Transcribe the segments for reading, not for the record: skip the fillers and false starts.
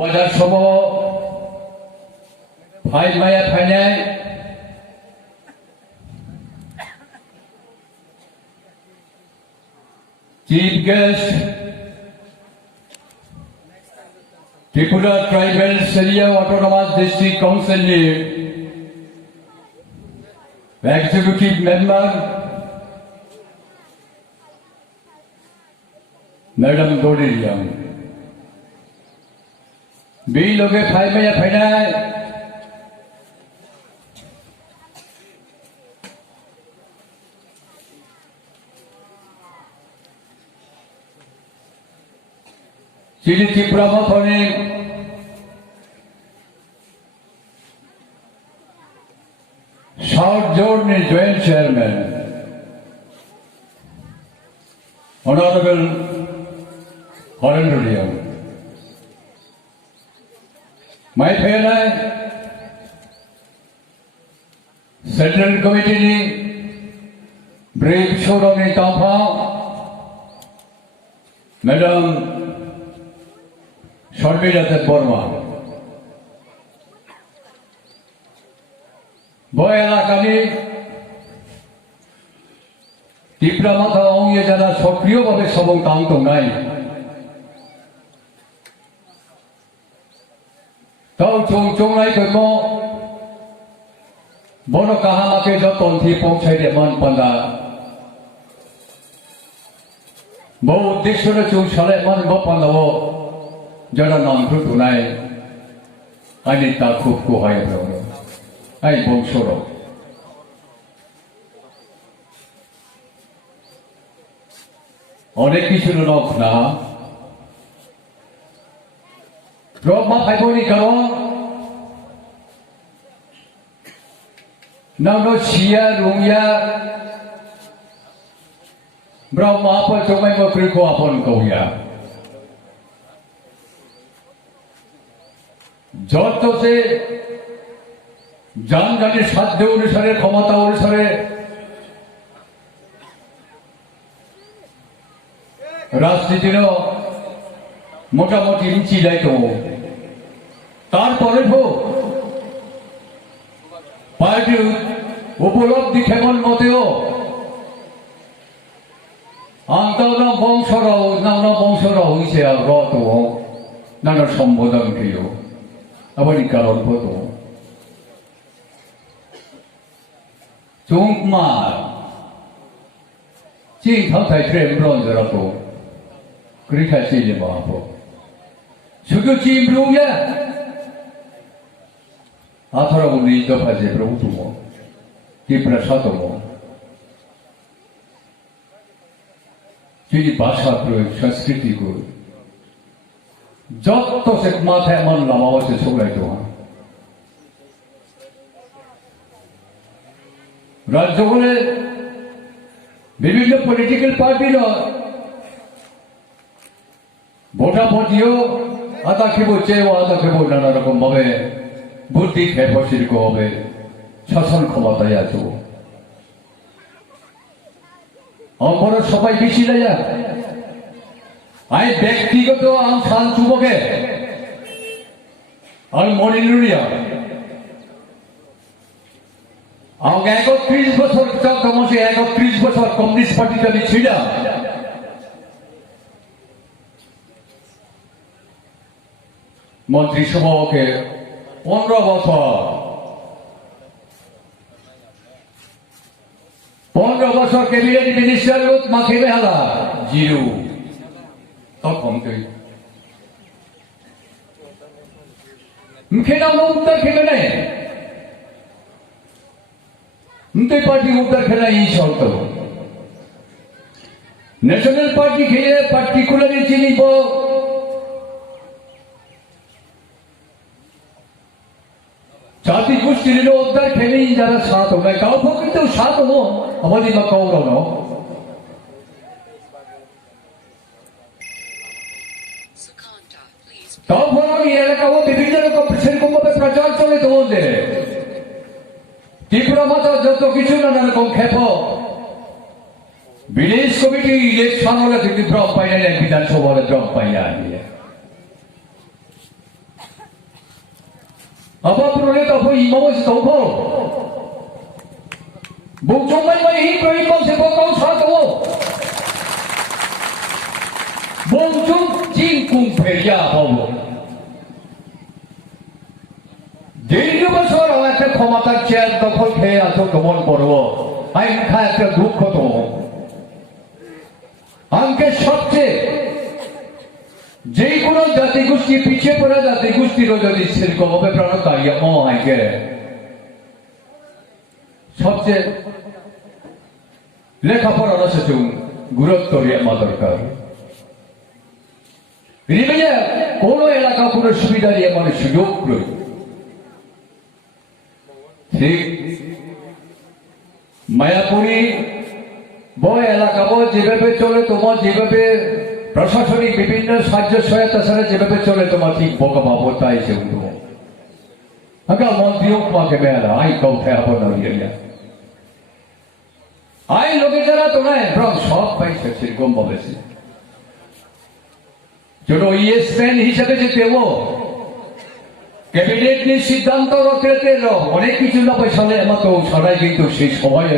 Wajar somo phai maya phai Chief Guest Tripura Tribal Sharia Autonomous District Council Executive Member Madam Dodiriam Be loge phai maya phai Sri Tripura Mathoni South Journey Joint Chairman Honorable Horenduriam My fellow Central Committee Brave Shoroni Tampa Madam Shormila Burma Boyala Kani Tripura Matha Onge Jara Sokriyo Bhabe Sobong Kaam To Nai Tau Chung Chung Nai Koimo Bono Kahama Ke Joton Thi Pongchai De Man Panda Bo Dikshona Chung Shale Man Bo Panda Wo Jara Nam Pru Tunai Anita Kup Ko Hai Bro Ai Bong Soro Onek Kisu Nok Na Drop Ma Pai Boni Karo Now no Shia Rungya Bro Ma Pa Chomai Mo Kri Ko Apon Ko Ya যত সে জানজানি সাধ্য অনুসারে ক্ষমতা অনুসারে রাজনীতির মোটামুটি রুচি দেয় তো তারপরে পার্টির উপলব্ধি কেমন মতেও আন্তনা বংশরাও নানা বংশরাও হইছে আর রত নানা সম্বোধন প্রিয় Abani karon poto Chungma Jing Thao Tai Trem Ron Zara Po Krika Sili Ma Po Sugu Jim Bruya Athara Uni Dopa Je Brutumo Tripura Satomo Jini Basha Pro Sanskriti Ko যত সে মাথায় এমন লামাও সে ছড়াইতো রাজ্য বলে বিভিন্ন পলিটিক্যাল পার্টির ভোটাভুটিও আদা খেব চেয়েও আদা খেব নানা রকম ভাবে বুদ্ধি খেয়ে বসিরক হবে শাসন ক্ষমতায় আছো আমরা সবাই বেশি লাইয়া আই ব্যক্তিগত আনসান যুবকে আর মনিলুরিয়া আমাকে 31 বছর চক্রমসে 31 বছর কমিউনিস্ট পার্টিতে আমি ছিলাম মন্ত্রিসভাকে 15 বছর ক্যাবিনেট মিনিস্টার মাখে বেহালা জিরো তখন খেলাম উত্তর খেলে নেই পার্টি উত্তর খেলা এই শর্ত ন্যাশনাল পার্টি খেলে পার্টিকুলারলি চিনিব জাতি গোষ্ঠীর উদ্ধার খেলেই যারা সাত হবে কাউ কিন্তু সাত হবো আমাদের বা কৌরব তখন আমি এলাকাও বিভিন্ন রকম সেরকমভাবে প্রচার চলে তোমাদের ত্রিপুরা মাথা যত কিছু নানা রকম খেপ বিদেশ কমিটি ইলেকশন হলে কিন্তু ড্রপ পাই না বিধানসভা ড্রপ পাই না Apapun oleh tahu imam tahu. Bukan main hidup imam sebab satu. Bukan jingkung peria tahu. Jadi besar orang itu kemata cian dapur peria tu kemon baru. Ain kaya tu duk tu. Angke sabse যেই কোনো জাতিগোষ্ঠী পিছিয়ে পড়া জাতিগোষ্ঠীরও যদি সেরকমভাবে প্রাণকারী আগে সবচেয়ে লেখাপড়ার সাথে গুরুত্ব দেওয়া দরকার রিবেজে কোনো এলাকা কোনো সুবিধা দিয়ে মানে সুযোগ রয়েছে ঠিক মায়াপুরী বয় এলাকা যেভাবে চলে তোমার যেভাবে প্রশাসনিক বিভিন্ন সাহায্য সহায়তা ছাড়া যেভাবে চলে তোমার ঠিক বোকা বাবু তাই সেগুলো আগে মন্ত্রীও তোমাকে মেলা আই কৌঠে আপন আই লোকে যারা তোমায় সব পাইছে সেরকম বলেছে চলো ইএসএন হিসাবে যে দেব ক্যাবিনেট নিয়ে সিদ্ধান্ত রক্ষে অনেক কিছু না পয়সা আমার তো সবাই কিন্তু সেই সময়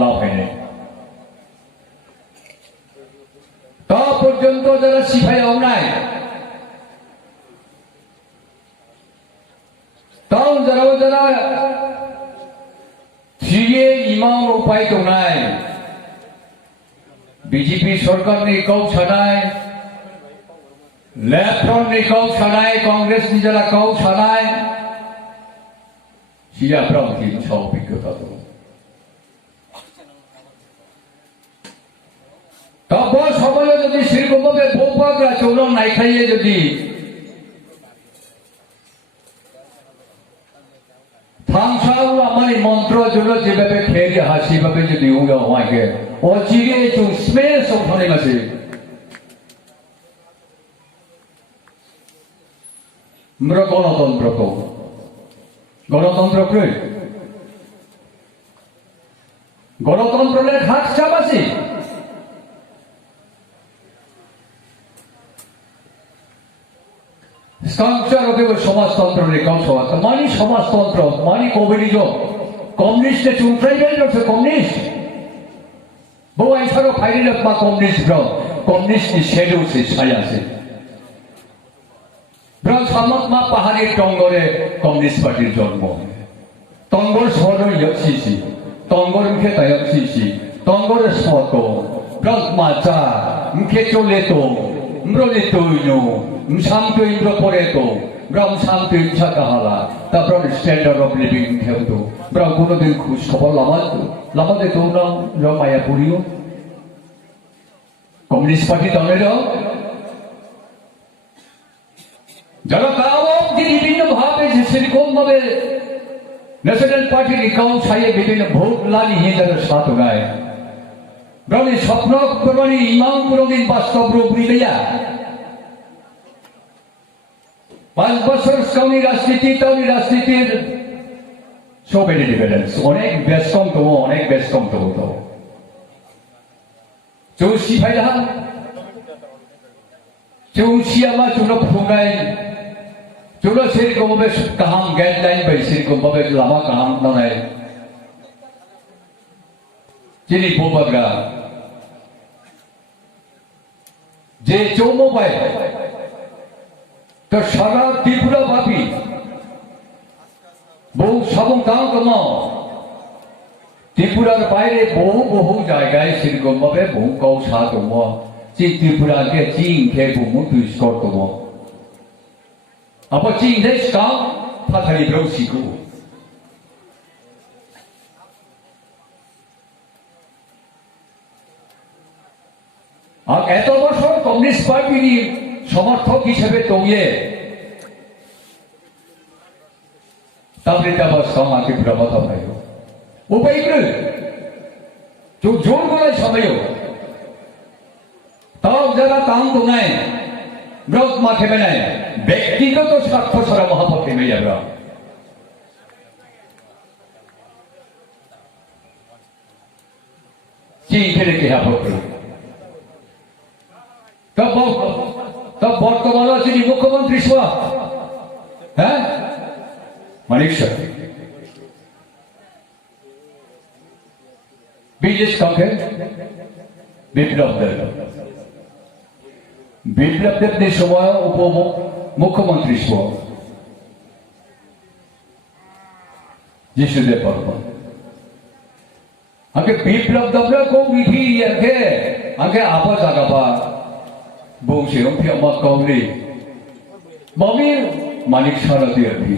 লাভ হয়নি তা পর্যন্ত যারা সিপাহী নাই তাও যারা ফিরিয়ে ইমাম উপায় তো নাই বিজেপি সরকার নেই কাউ ছাড়ায় লেফ্টফ্রন্ট নেই কাউ ছাড়ায় কংগ্রেস নিজেরা কাউ ছাড়ায় সিয়া প্রান্তিক সব অভিজ্ঞতা তো তারপর সবাই যদি সেরকমভাবে বৌপাকরা চৌলন নাই খাইয়ে যদি থামসাও আমার মন্ত্র জন্য যেভাবে খেয়ে হাসিভাবে যদি আমাকে অচিরে স্মেল সৌখানে আছে আমরা গণতন্ত্র তো গণতন্ত্রের হাত চাপ আছে সংস্কার হতে সমাজতন্ত্র রেখাও সমাজ মানে সমাজতন্ত্র মানে কমিউনিজম কমিউনিস্টে চুনফ্রাইবেল রয়েছে কমিউনিস্ট বউ এছাড়াও ফাইনাল মা কমিউনিস্ট কমিউনিস্ট শেডেও সে ছাই আছে সামত মা পাহাড়ের টঙ্গরে কমিউনিস্ট পার্টির জন্ম টঙ্গর শহর ইয়সিসি টঙ্গর মুখে তাইসিসি টঙ্গরের শত ব্রত মাচা মুখে চলে তো ম্রলে তৈনো শান্ত ইন্দ্র পরে তো ব্রহ্ম শান্ত ইচ্ছা কাহালা তারপর স্ট্যান্ডার্ড অফ লিভিং খেলতো ব্রহ্ম কোনোদিন খুশ খবর লামাতে তো না মায়াপুরিও কমিউনিস্ট পার্টি দলের যারা তাও বিভিন্ন ভাবে সেরকম ভাবে ন্যাশনাল পার্টির একাউন্ট ছাইয়ে বিভিন্ন ভোট লাগিয়ে যারা সাথ গায় ব্রহ্ম স্বপ্ন প্রমাণী ইমাম কোনোদিন বাস্তব রূপ নিলেয়া 5 বছর কাউনি রাজনীতির সো মেনি ডিফারেন্স অনেক ব্যস্তম তো চৌসি ভাইরা চৌসি আমার চুলো ফুগাই চুলো সেরকম ভাবে কাহাম গাইডলাইন বাই সেরকম ভাবে লামা কাহাম নয় যিনি বোবাগা যে চৌমোবাই তো সারা ত্রিপুরা ব্যাপী বহু সাবন ত্রিপুরার বাইরে বহু জায়গায় সেরকম ভাবে বহু কৌশা দম যে ত্রিপুরাকে চিংখে বহু দুষ্কর দম আবার চিংখে স্কাম ফাথারি ব্রৌসিকু আর এত বছর কমিউনিস্ট পার্টির সমর্থক হিসেবে তৈয়ে তারপরে আবার সমাজে প্রমাথা ভাই উপায় জোর গলায় সবাই তাও যারা তাম দোনায় ব্রত মাঠে বেনায় ব্যক্তিগত স্বার্থ ছাড়া মহাপক্ষে মেয়ে যাবে চিন ফেলে কে হাপক্র তব বর্তমান যিনি মুখ্যমন্ত্রী হ্যাঁ Manisha. Biggest conquer, বিপ্লব দেব। বিপ্লব দেবদের সময় মুখ্যমন্ত্রী ছিলেন যিশুদেব বর্মন। আগে বিপ্লব দেবরা কো বিধি আগে আগে আবা জাগাবা বংশে অম্ফি আমা কৌলি মমি মানিক সারদি আরবি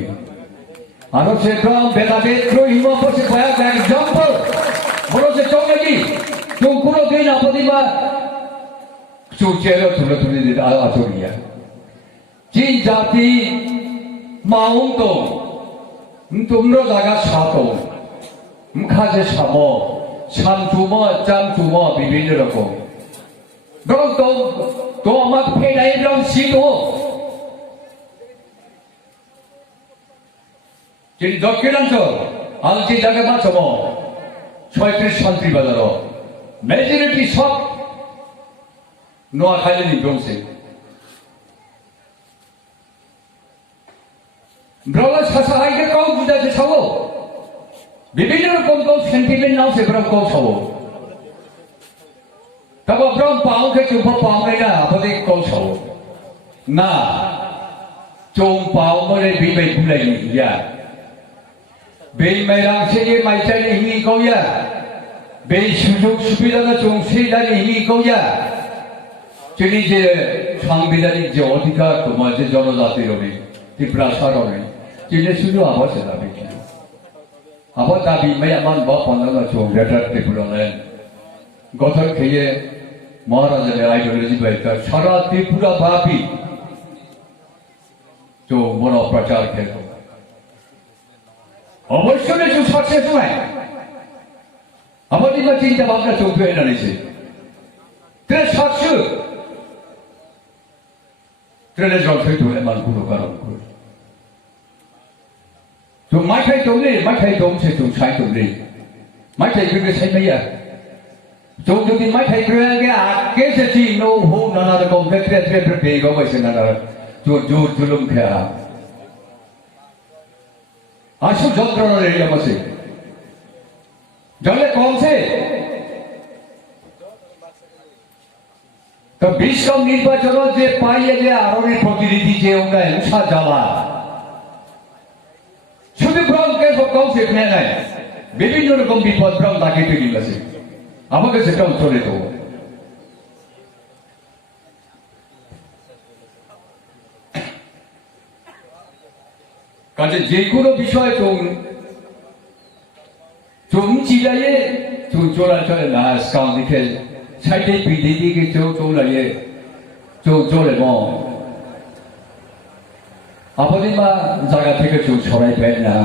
আরো সে গ্রাম বেলাদে হিমা পড়ছে কয়েক এক্সাম্পল বলো যে চৌকি তুম কোনো দিন আপদিবা চুচেরো তুলে তুলে দিতে আচরিয়া চীন জাতি মাউং তো তোমরা জায়গা সাতো খাজে সামো সামচুমো চামচুমো বিভিন্ন রকম বরং তো আমার ফেরাই রং সিতো যিনি দক্ষিণাঞ্চল আল যে জায়গা মাছমো 36 শান্তি বাজার মেজরিটি সব নোয়াখালী ব্রংসে ব্রলা সাসাহাইকে কও বুঝাতে সবো বিভিন্ন রকম কও সেন্টিমেন্ট নাও সে ব্রম কও সবো তবে ব্রম পাওকে চুপ পাওকে না আপদে কও সবো না চোম পাও মরে বিবাই ভুলাই ইয়া बै माइरांसे माइचानि हिंगी कौया बै सुजुग सुबिदाना चंसेदानि हिंगी कौया जोंनि जे सांबिधानिक जे अधिकार दङ जे जनजाति रनि त्रिपुरा सारनि जोंनि सुजु आबाद दाबि आबाद दाबि माया मान बा पन्दाना चौ ग्रेटर त्रिपुरा लैंड गठन खेये महाराजानि आइडियोलॉजी बायका सारा त्रिपुरा बाबी जो मनो प्रचार खेलो অবশ্যই যে সাকসেস হয় আমাদের চিন্তা ভাবনা চলতে হয় না নিছে তে সাকসেস ট্রেনে জল ফেলতে হলে মানগুলো কারণ করে তো মাইথাই দমছে তো সাই দমলে মাইথাই গ্রে সাইমাইয়া তো যদি মাইথাই গ্রে আগে আগে যেটি নো হো নানা রকম ট্রে ট্রে ট্রে বেগো বসে নানা জোর জোর জুলুম খেয়া आशु যন্ত্রণা রেডি আছে জলে কমছে তো বিশ্ব নির্বাচন যে পাইয়ে যে আরবের প্রতিনিধি যে ওরা উষা জ্বালা শুধু ব্রহ্মকে কমছে নাই বিভিন্ন রকম বিপদ ব্রহ্ম তাকে তৈরি আছে আমাকে সেটাও চলে তো কাজে যে কোনো বিষয় চোম চিলাইয়ে চোরা চলে না স্কাম দিকে সাইডে পিডি দিকে চৌলাইয়ে চলে ম আপনি মা জায়গা থেকে সরাই পেন না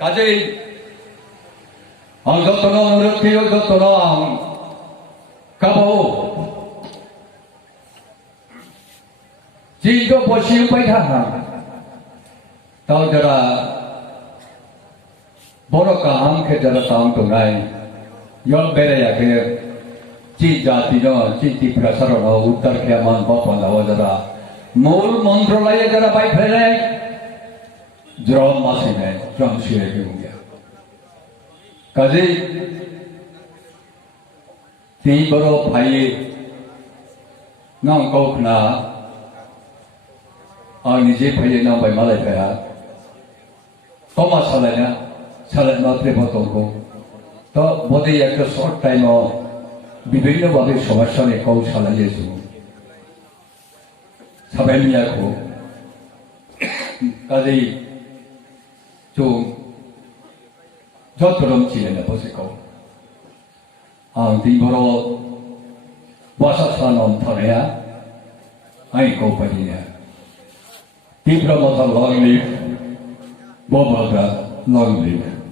কাজেই যত্ন অনুরোধ কেউ যত্ন কাবো চিন্তা বসি উপায় থাকা তাও যারা বড় কাম কে যারা তাম তো নাই ইয়ল বেড়ে যাকে চি জাতি ন চিন্তি প্রসারণ উত্তর কে মান বাপন যারা মূল মন্ত্রণালয়ে যারা বাই ফেলে জরম মাসে নেয় জম শুয়ে গিয়ে কাজে তিন বড় ভাই নাম কক না আর নিজে ভাইয়ে নাম বাই মালাই ভাইয়া কমা সালাই মাত্রে বতঙ্গ তো বোধে একটা শর্ট টাইম বিভিন্নভাবে সমস্যা নিয়ে কৌ সালাইয়েছ সবাই মিয়াকো কাজেই যতরম ছিলেন না বসে কৌ তিন বড় বাসা সান থানেয়া আই কৌ পারিয়া তীব্র মতো long live Bob long live.